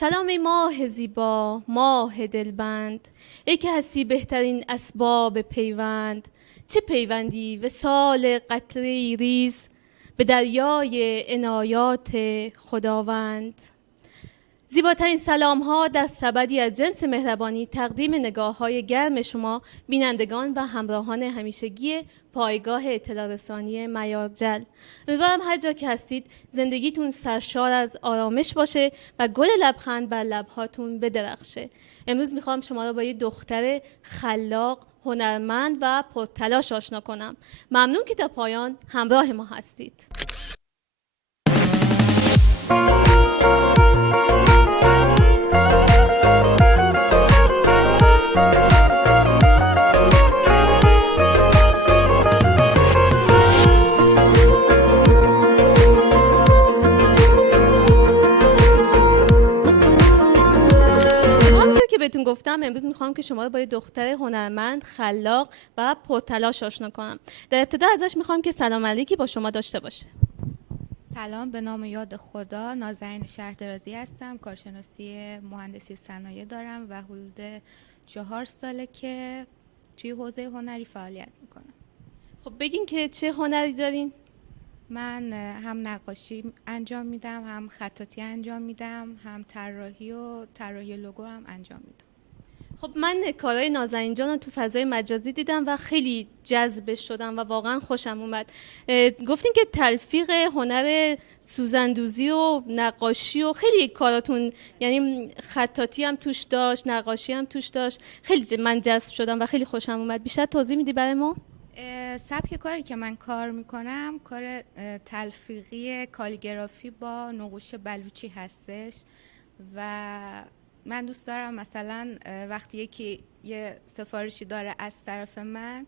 سلام ای ماه زیبا، ماه دلبند، ای که هستی بهترین اسباب پیوند. چه پیوندی وصال قطره ریز به دریای عنایات خداوند. زیباترین سلام ها در سبدی از جنس مهربانی تقدیم نگاه های گرم شما بینندگان و همراهان همیشگی پایگاه اطلاع رسانی میارجل. امیدوارم هر جا که هستید زندگیتون سرشار از آرامش باشه و گل لبخند بر لبهاتون بدرخشه. امروز میخوام شما رو با یه دختر خلاق، هنرمند و پرتلاش آشنا کنم. ممنون که تا پایان همراه ما هستید. بهتون گفتم امروز میخوام که شما رو با یه دختر هنرمند، خلاق و پرتلاش آشنا کنم. در ابتدا ازش میخوام که سلام علیکی با شما داشته باشه. سلام، به نام یاد خدا، نازنین شهردرازی هستم. کارشناسی مهندسی صنایع دارم و حدود 4 ساله که توی حوزه هنری فعالیت میکنم. خب بگین که چه هنری دارین؟ من هم نقاشی انجام میدم، هم خطاطی انجام میدم، هم طراحی لوگو هم انجام میدم. خب من کارهای نازنین جان رو تو فضای مجازی دیدم و خیلی جذبش شدم و واقعا خوشم اومد. گفتین که تلفیق هنر سوزندوزی و نقاشی و خیلی کاراتون، یعنی خطاطی هم توش داشت، نقاشی هم توش داشت. خیلی من جذب شدم و خیلی خوشم اومد. بیشتر توضیح میدی برای ما؟ سبک کاری که من کار میکنم کار تلفیقی کالیگرافی با نقوش بلوچی هستش و من دوست دارم مثلا وقتی یکی یه سفارشی داره از طرف من،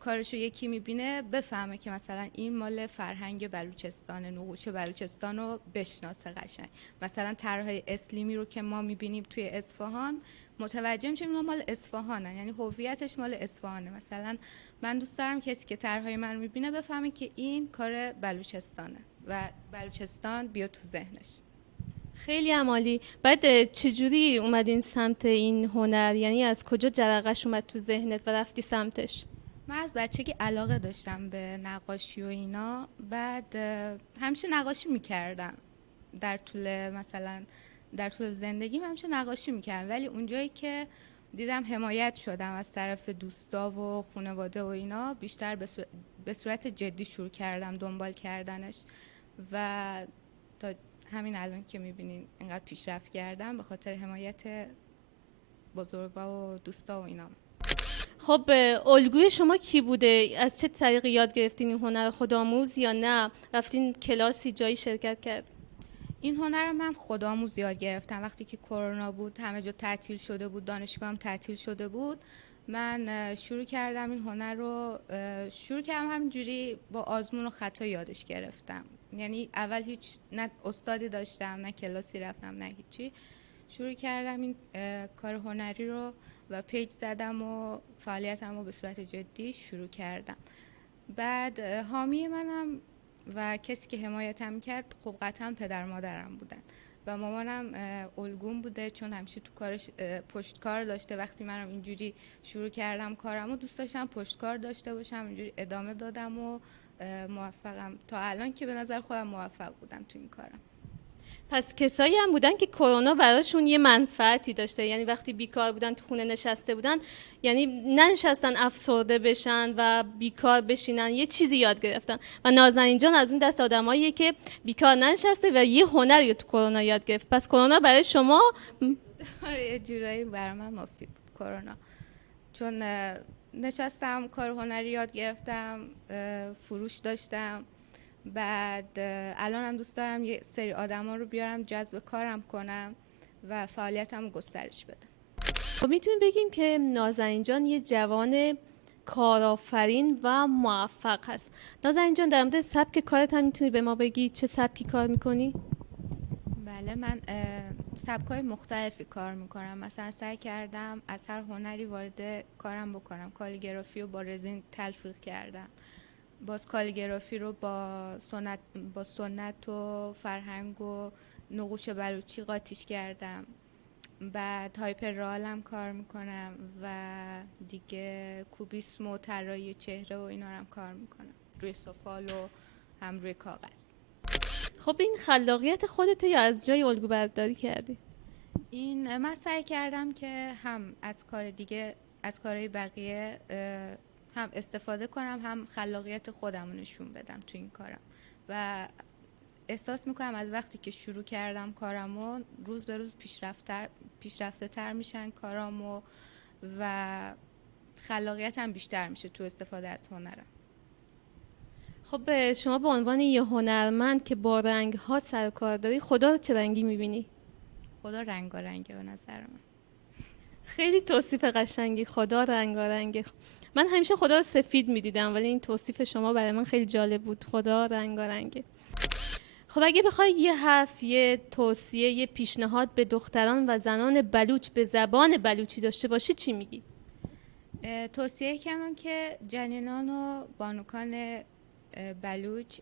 کارشو یکی میبینه بفهمه که مثلا این مال فرهنگ بلوچستان، نقوش بلوچستان رو بشناسه قشنگ. مثلا طرحهای اسلیمی رو که ما میبینیم توی اصفهان متوجه میشیم اینا مال اصفهانه، یعنی هویتش مال اصفهانه. مثلا من دوست دارم کسی که طرحهای من میبینه بفهمه که این کار بلوچستانه و بلوچستان بیاد تو ذهنش. خیلی عالی. بعد چجوری اومدین سمت این هنر؟ یعنی از کجا جرقش اومد تو ذهنت و رفتی سمتش؟ من از بچگی علاقه داشتم به نقاشی و اینا. بعد همیشه نقاشی میکردم در طول زندگیم همیشه نقاشی میکردم، ولی اونجایی که دیدم حمایت شدم از طرف دوستا و خانواده و اینا، بیشتر به صورت جدی شروع کردم دنبال کردنش و تا همین الان که میبینین اینقدر پیشرفت کردم به خاطر حمایت بزرگا و دوستا و اینا. خب الگوی شما کی بوده؟ از چه طریقی یاد گرفتین این هنر؟ خودآموز یا نه رفتین کلاسی جایی شرکت کرد؟ این هنر رو من خودآموز یاد گرفتم. وقتی که کرونا بود همه جا تعطیل شده بود، دانشگاهم تعطیل شده بود، من شروع کردم این هنر رو همینجوری با آزمون و خطا یادش گرفتم. یعنی اول هیچ نه استادی داشتم نه کلاسی رفتم نه هیچی. شروع کردم این کار هنری رو و پیج زدم و فعالیتم رو به صورت جدی شروع کردم. بعد حامی منم و کسی که حمایتم کرد خب قطعا پدر مادرم بودن و مامانم الگوم بوده، چون همیشه تو کارش پشتکار داشته. وقتی منم اینجوری شروع کردم کارمو دوست داشتم پشتکار داشته باشم، اینجوری ادامه دادم و موفقم تا الان که به نظر خودم موفق بودم تو این کارم. پس کسایی هم بودن که کرونا براشون یه منفعتی داشته، یعنی وقتی بیکار بودن تو خونه نشسته بودن، یعنی ننشستن افسرده بشن و بیکار بشینن، یه چیزی یاد گرفتن. و نازنین جان از اون دست آدماییه که بیکار ننشسته و یه هنری تو کرونا یاد گرفت. پس کرونا برای شما یه جورایی برای من مفید بود کرونا، چون نشستم کار هنری یاد گرفتم، فروش داشتم. بعد الان هم دوست دارم یه سری آدما رو بیارم جذب کارم کنم و فعالیتم رو گسترش بدم. خب میتونیم بگیم که نازنین جان یه جوان کارآفرین و موفق هست. نازنین جان در مورد سبک کارت هم میتونی به ما بگی چه سبکی کار میکنی؟ بله، من سبکای مختلفی کار میکنم. مثلا سعی کردم از هر هنری وارد کارم بکنم. کالیگرافی رو با رزین تلفیق کردم، باز کالیگرافی رو با سنت و فرهنگ و نقوش بلوچی قاطیش کردم. بعد هایپررئالم کار میکنم و دیگه کوبیسم و طراحی چهره و اینا رو هم کار میکنم، روی سفال و هم روی کاغذ. خب این خلاقیت خودته یا از جای الگو برداری کردی؟ این من سعی کردم که هم از کار دیگه، از کارهای بقیه هم استفاده کنم، هم خلاقیت خودم رو نشون بدم تو این کارم. و احساس میکنم از وقتی که شروع کردم کارمو روز به روز پیشرفته تر میشن کارامو و خلاقیتم بیشتر میشه تو استفاده از هنرم. خب شما به عنوان یه هنرمند که با رنگ ها سر و کار داری، خدا رو چه رنگی میبینی؟ خدا رنگارنگه به نظر من. خیلی توصیف قشنگی، خدا رنگارنگه. من همیشه خدا رو سفید میدیدم ولی این توصیف شما برای من خیلی جالب بود، خدا رنگارنگه. خب اگه بخوای یه حرف، یه توصیه، یه پیشنهاد به دختران و زنان بلوچ به زبان بلوچی داشته باشی چی میگی؟ توصیه کنم که جنینان و بانوکان بلوچ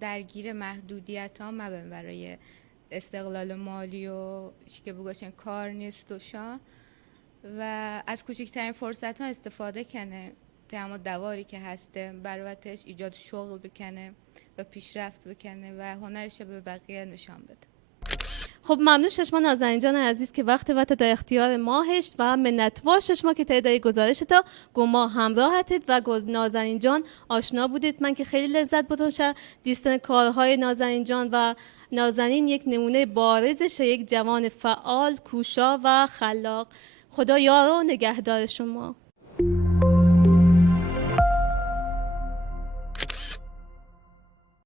درگیر محدودیت ها مبن برای استقلال مالی و چی که بگوشن کار نیست و شا و از کوچکترین فرصت ها استفاده کنه، تمام دواری که هسته برایش ایجاد شغل بکنه و پیشرفت بکنه و هنرش به بقیه نشان بده. خب ممنون ششما نازنین جان عزیز که وقت در اختیار ما هشت و منتوا ششما که تایید گزارش تا گما همراهتید و نازنین جان آشنا بودید. من که خیلی لذت بردم دیدن کارهای نازنین جان و نازنین یک نمونه بارزشه، یک جوان فعال، کوشا و خلاق. خدا یار و نگهدار شما.